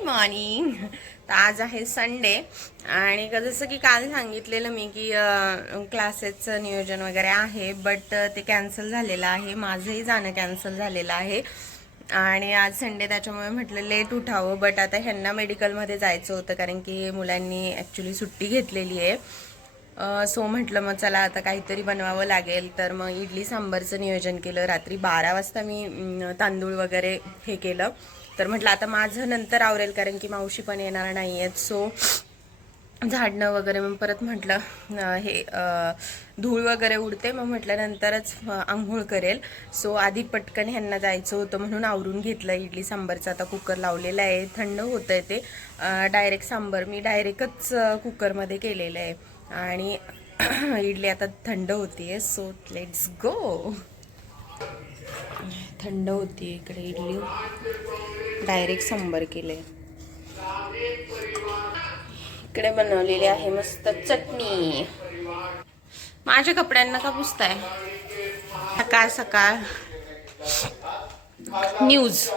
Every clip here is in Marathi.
गुड मॉर्निंग तर आज आहे संडे आणि क- जसं की काल सांगितलेलं मी की क्लासेसचं नियोजन वगैरे आहे बट ते कॅन्सल झालेलं आहे. माझंही जाणं कॅन्सल झालेलं आहे. आणि आज संडे त्याच्यामुळे म्हटलं लेट उठावं बट आता ह्यांना मेडिकलमध्ये जायचं होतं कारण की मुलांनी ॲक्च्युली सुट्टी घेतलेली आहे. सो म्हटलं मग चला आता काहीतरी बनवावं लागेल. तर मग इडली सांबारचं नियोजन केलं. रात्री बारा वाजता मी तांदूळ वगैरे हे केलं. तर म्हटलं आता माझं नंतर आवरेल कारण की मावशी पण येणार नाही आहेत सो झाडणं वगैरे मग परत म्हटलं हे धूळ वगैरे उडते. मग म्हटलं नंतरच आंघोळ करेल. सो आधी पटकन ह्यांना जायचं होतं म्हणून आवरून घेतलं इडली सांबारचं. आता कुकर लावलेलं आहे. थंड होतं आहे ते डायरेक्ट सांबर. मी डायरेक्टच कुकरमध्ये केलेलं आहे. आणि इडली आता थंड होतीये सो लेट्स गो थंड होती इकडे इडली. डायरेक्ट संबर केले इकडे बनवलेली आहे मस्त चटणी. माझ्या कपड्यांना का पुसताय? सकाळ सकाळ. न्यूज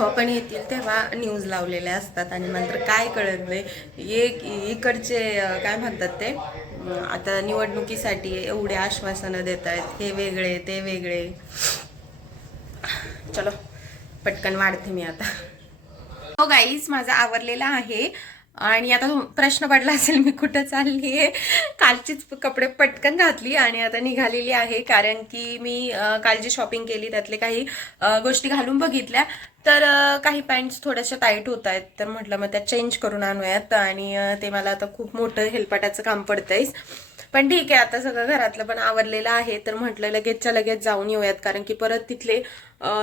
जेव्हा पण येतील तेव्हा न्यूज लावलेल्या असतात आणि मात्र काय कळत नाही एक इकडचे काय म्हणतात ते? आता निवडणुकीसाठी एवढे आश्वासनं देत आहेत. हे वेगळे ते वेगळे. चलो पटकन वाढते मी आता. हो गाईज माझा आवरलेला आहे. आणि आता प्रश्न पडला असेल मी कुठं चालली आहे कालचीच कपडे पटकन घातली आणि आता निघालेली आहे. कारण की मी काल जी शॉपिंग केली त्यातले काही गोष्टी घालून बघितल्या. तर काही पॅन्ट्स थोड्याशा टाईट होत आहेत. तर म्हटलं मग त्या चेंज करून आणूयात. आणि ते मला आता खूप मोठं हेलपाटाचं काम पडतंय पण ठीक आहे आता सगळं घरातलं पण आवरलेलं आहे तर म्हटलं लगेचच्या लगेच जाऊन येऊयात. कारण की परत तिथले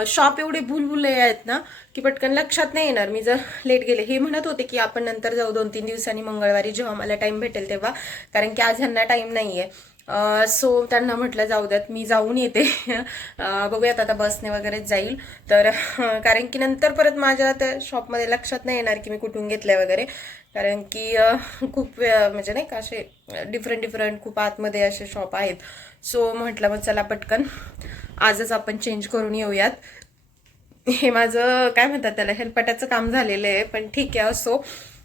शॉप एवढे भुलभुले आहेत ना की पटकन लक्षात नाही येणार. मी जर लेट गेले हे म्हणत होते की आपण नंतर जाऊ दोन तीन दिवसांनी मंगळवारी जेव्हा मला टाईम भेटेल तेव्हा. कारण की आज ह्यांना टाईम नाही आहे सो त्यांना म्हटलं जाऊ द्यात मी जाऊन येते. बघूयात आता बसने वगैरे जाईल. तर कारण की नंतर परत माझ्या त्या शॉपमध्ये लक्षात नाही येणार की मी कुठून घेतलंय वगैरे. कारण की खूप म्हणजे नाही का असे डिफरंट डिफरंट खूप आतमध्ये असे शॉप आहेत. सो म्हटलं मग चला पटकन आजच आपण चेंज करून येऊयात. हे माझं काय म्हणतात त्याला हेलपाट्याचं काम झालेलं आहे पण ठीक आहे असो.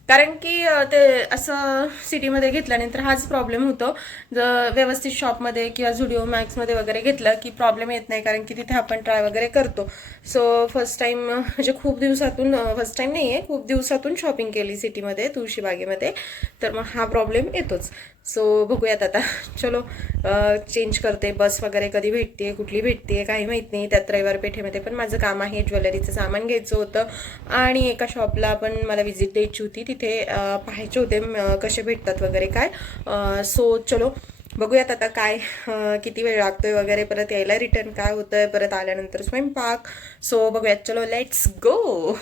कारण की ते असं सिटीमध्ये घेतल्यानंतर हाच प्रॉब्लेम होतो. जर व्यवस्थित शॉपमध्ये किंवा झुडिओ मॅक्समध्ये वगैरे घेतलं की प्रॉब्लेम येत नाही कारण की तिथे आपण ट्राय वगैरे करतो. सो फर्स्ट टाइम म्हणजे खूप दिवसातून फर्स्ट टाइम नाही आहे खूप दिवसातून शॉपिंग केली सिटीमध्ये तुळशीबागेमध्ये. तर मग हा प्रॉब्लेम येतोच. सो बघूयात आता. चलो चेंज करते. बस वगैरे कधी भेटते कुठली भेटते काही माहीत नाही. त्यात रविवार पेठेमध्ये पण माझं काम आहे. ज्वेलरीचं सामान घ्यायचं होतं. आणि एका शॉपला पण मला व्हिजिट द्यायची होती. तिथे पाहायचे होते कसे भेटतात वगैरे काय. सो चलो बघूयात आता काय किती वेळ लागतोय वगैरे. परत यायला रिटर्न काय होतंय? परत आल्यानंतर स्वयंपाक. सो बघूयात. चलो लेट्स गो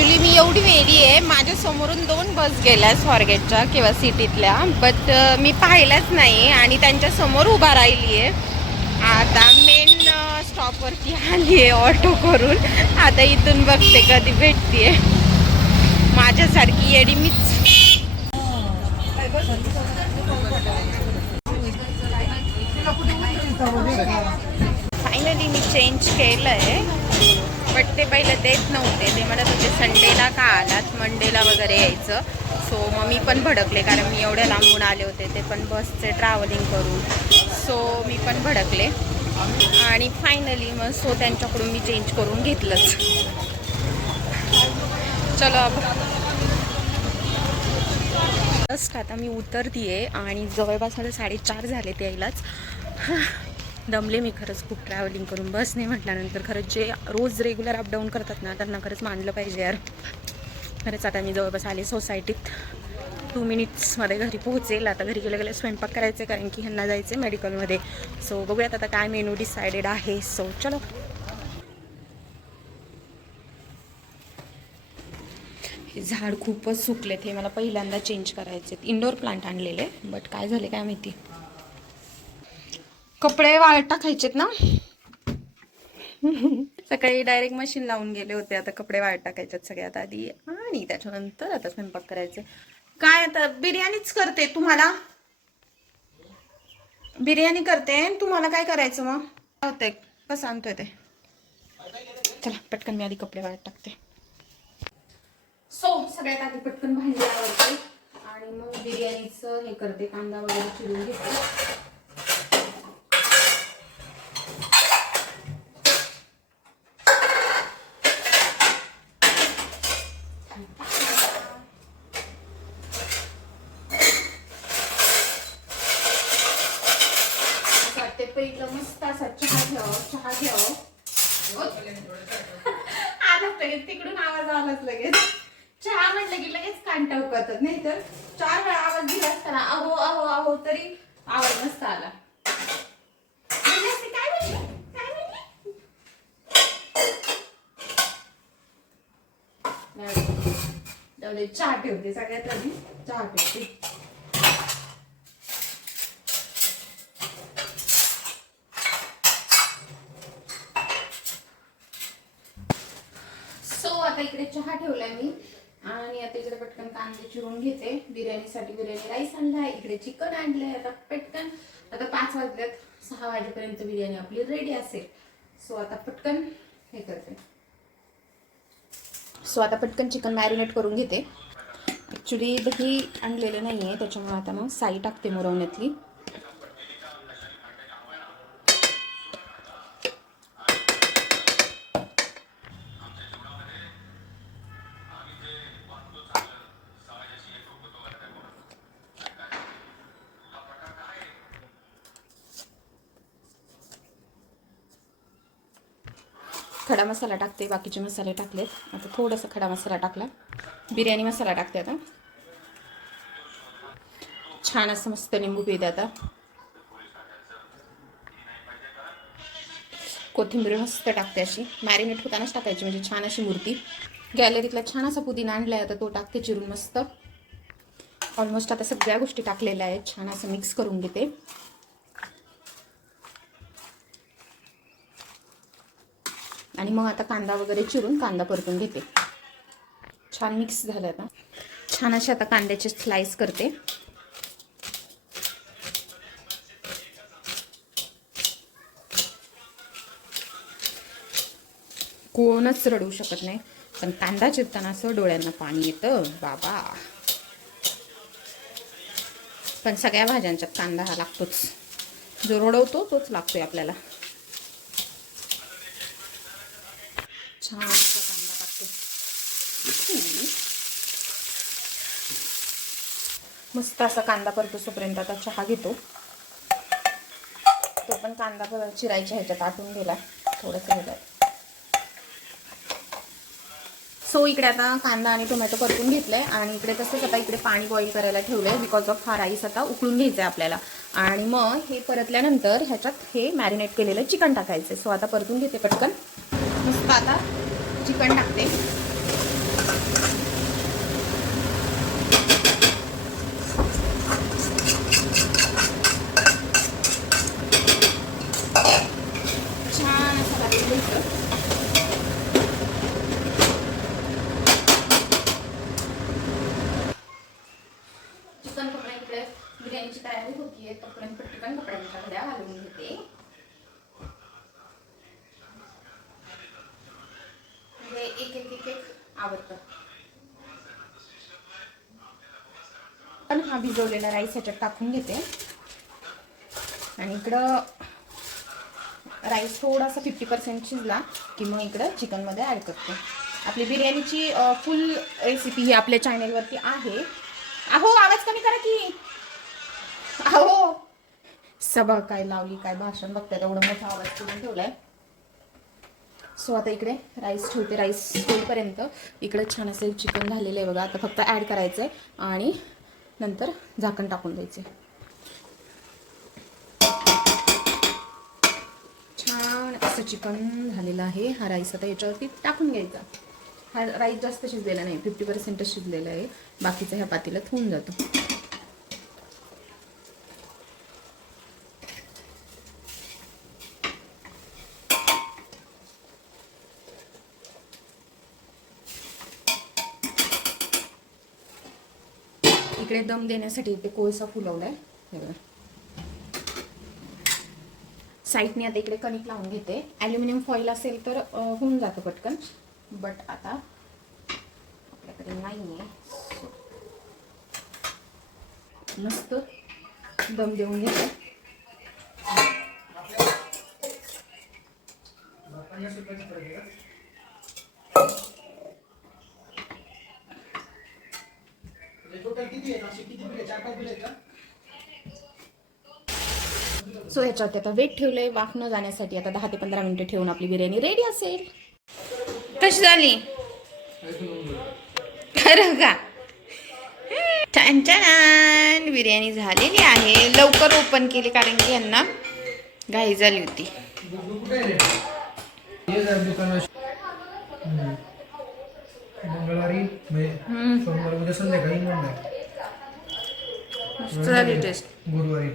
ॲक्च्युली मी एवढी वेरी आहे. माझ्या समोरून दोन बस गेल्या स्वारगेटच्या किंवा सिटीतल्या. बट मी पाहिल्याच नाही आणि त्यांच्यासमोर उभा राहिली आहे. आता मेन स्टॉपवरती आली आहे ऑटो करून. आता इथून बघते कधी भेटते माझ्यासारखी येडी मीच. फायनली मी चेंज केलं आहे बट ते पहिले देत नव्हते. ते म्हणत होते संडेला का आलात? मंडेला वगैरे यायचं. सो मग मी पण भडकले कारण मी एवढ्या लांबून आले होते. ते पण बसचे ट्रॅव्हलिंग करून. सो मी पण भडकले. आणि फायनली मग सो त्यांच्याकडून मी चेंज करून घेतलंच. चलो अब. जस्ट आता मी उतरतीये आणि जवळपास मला साडेचार झाले ते यायलाच. दमले मी खरंच खूप ट्रॅव्हलिंग करून. बस नाही म्हटल्यानंतर खरंच जे रोज रेग्युलर अपडाऊन करतात ना त्यांना खरंच मानलं पाहिजे यार. खरंच आता मी जवळपास आले सोसायटीत टू मिनिट्समध्ये घरी पोहोचेल. आता घरी गेल्या गेल्या स्वयंपाक करायचे कारण की ह्यांना जायचं आहे मेडिकलमध्ये सो बघूयात आता काय मेनू डिसाइडेड आहे. सो चलो. हे झाड खूपच सुकलेत. हे मला पहिल्यांदा चेंज करायचे इंडोर प्लांट आणलेले बट काय झाले काय माहिती? कपडे वाळत टाकायचेत ना? सकाळी डायरेक्ट मशीन लावून गेले होते आता कपडे वाळत टाकायचेत सगळ्यात आधी. आणि त्याच्यानंतर आता स्वयंपाक करायचे. काय आता बिर्याणीच करते तुम्हाला? बिर्याणी करते. तुम्हाला काय करायचं मग? होते कसं आणतोय ते. चला पटकन मी आधी कपडे वाळत टाकते. सो सगळ्यात आधी पटकन भांडी आवडते आणि मग बिर्याणीचं हे करते कांदा वगैरे चिरून घेते. तर इथं मस्त असा चहा घ्यावं चहा घ्यावं. आता लगेच तिकडून आवाज आलाच लगेच. चहा म्हटलं की लगेच कान उकळतात नाही तर चार वेळा आवाज दिला असताना अहो अहो अहो तरी आवाज नसता आला. म्हणजे चहा ठेवते सगळ्यात आधी. चहा ठेवते सो आता इकडे चहा ठेवलाय मी. आणि आता इकडे पटकन कांदे चिरून घेते. बिर्याणीसाठी बिर्याणी राईस आणलाय इकडे चिकन आणलंय आता पटकन. आता पाच वाजल्यात सहा वाजेपर्यंत बिर्याणी आपली रेडी असेल. सो आता पटकन हे करते. सो आता पटकन चिकन मॅरिनेट करून घेते. ॲक्च्युली दही आणलेलं नाही आहे त्याच्यामुळे आता मग साई टाकते मुरवण्यातली. खडा मसाला टाकते बाकीचे मसाले टाकलेत. आता थोडासा खडा मसाला टाकला. बिर्याणी मसाला टाकते आता. छान असं मस्त लिंबू पिते आता. कोथिंबीर मस्त टाकते अशी. मॅरिनेट होतानाच टाकायची म्हणजे छान अशी मूर्ती. गॅलरीतला छान असा पुदिना आहे आता तो टाकते चिरून मस्त. ऑलमोस्ट आता सगळ्या गोष्टी टाकलेल्या आहेत. छान असं मिक्स करून घेते. आणि मग आता कांदा वगैरे चिरून कांदा परतून घेते. छान मिक्स झालं आता. छान असे आता कांद्याचे स्लाइस करते. कोणच रडू शकत नाही. पण कांदा चिरताना असं डोळ्यांना पाणी येतं. बाबा. पण सगळ्या भाज्यांच्यात कांदा हा लागतोच. जो रडवतो तोच लागतोय आपल्याला. छान असा कांदा टाकते. मस्त असा कांदा परतोपर्यंत आता चहा घेतो. तो पण कांदा चिरायच्या ह्याच्यात आटून गेला थोडंसं ह्याच्यात सो इकडे आता कांदा आणि टोमॅटो परतून घेतलंय. आणि इकडे तसंच आता इकडे पाणी बॉईल करायला ठेवलंय बिकॉज ऑफ हा राईस आता उकळून घ्यायचा आहे आपल्याला. आणि मग हे परतल्यानंतर ह्याच्यात हे मॅरिनेट केलेलं चिकन टाकायचं सो आता परतून घेते पटकन. मस्त आता चिकन टाकते छान असं भाजून घ्यायचं चिकन कपडा इकडे बिर्याणीची तयारी होतीये तोपर्यंत पटकन कपड्यांच्या घड्या घालून घेते म्हणजे एक एक एक एक आवडतं पण हा भिजवलेला राईस ह्याच्यात टाकून घेते. आणि इकडं राईस थोडासा फिफ्टी पर्सेंट शिजला की मग इकडं चिकनमध्ये ॲड करते. आपली बिर्याणीची फुल रेसिपी ही आपल्या चॅनेलवरती आहे. अहो आवाज कमी करा की. अहो. सभा काय लावली काय भाषण बघताय एवढं मोठा आवाज करून ठेवलाय. सो आता इकडे राईस ठेवते राईस होईपर्यंत. इकडे छान असेल चिकन झालेलं आहे बघा. आता फक्त ॲड करायचं आहे आणि नंतर झाकण टाकून द्यायचे. छान असं चिकन झालेलं आहे. हा राईस आता याच्यावरती टाकून घ्यायचा. हा राईस जास्त शिजलेला नाही फिफ्टी पर्सेंटच शिजलेला आहे. बाकीचा ह्या पातीला होऊन जातो. इकडे दम देण्यासाठी इथे कोळसा फुलवला आहे साईडने आता इकडे कणिक लावून घेते. ॲल्युमिनियम फॉईल असेल तर होऊन जातं पटकन. बट आता आपल्याकडे नाही आहे मस्त दम देऊन घेते. सो ह्याच्यावरती आता वेट ठेवलंय. वाफ न जाण्यासाठी आता दहा ते पंधरा मिनिटं ठेवून आपली बिर्याणी रेडी असेल. कशी झाली? खरं का छान छान. बिर्याणी झालेली आहे. लवकर ओपन केली कारण की यांना घाई झाली होती. मंगळवारी म्हणजे सोमवार उद्या संध्याकाळी मस्त झाली टेस्ट गुरुवारी.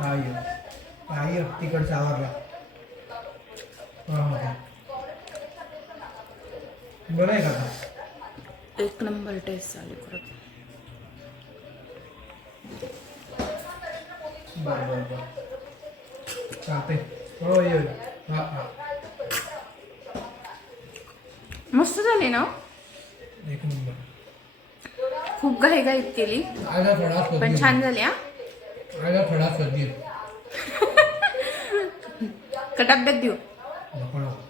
आई आई तिकडचा आवरला. हा हा हा. बरं आहे का आता? एक नंबर टेस्ट झाली खरं बरं बरं बरं. चालते हो ये हा हा. मस्त झाली ना? एक नंबर. खूप घाई घाईत केली. आयला थोडा पण छान झाली हा? आयला थोडा सध्या का डब्यात देऊ. नको नको.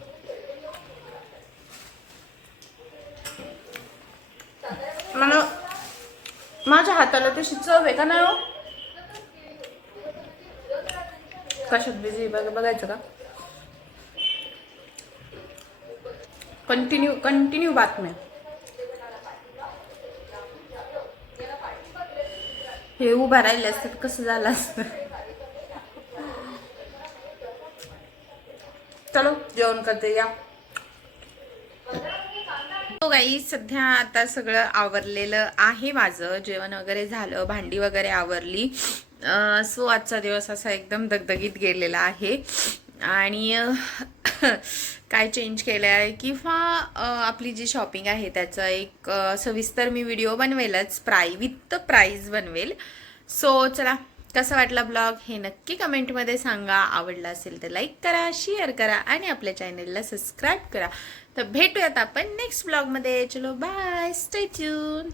मला माझ्या हाताला तशी चव आहे का नाही हो? कशात बिझी बघ बघायचं का? कंटिन्यू कंटिन्यू बातम्या. हे उभा राहिले असतात कसं झालं असतं? चलो जेवण करते या. हो गाई सध्या आता सगळं आवरलेलं आहे माझं. जेवण वगैरे झालं भांडी वगैरे आवरली. सो आजचा दिवस असा एकदम दगदगीत गेलेला आहे. आणि काय चेंज केलं आहे किंवा आपली जी शॉपिंग आहे त्याचा एक सविस्तर मी व्हिडिओ बनवेलच. प्राई विथ प्राईज बनवेल. सो चला कसं वाटला ब्लॉग हे नक्की कमेंटमध्ये सांगा. आवडला असेल तर लाईक करा शेअर करा आणि आपल्या चॅनलला सबस्क्राईब करा. तर भेटूयात आपण नेक्स्ट ब्लॉगमध्ये चलो बाय स्टे ट्यून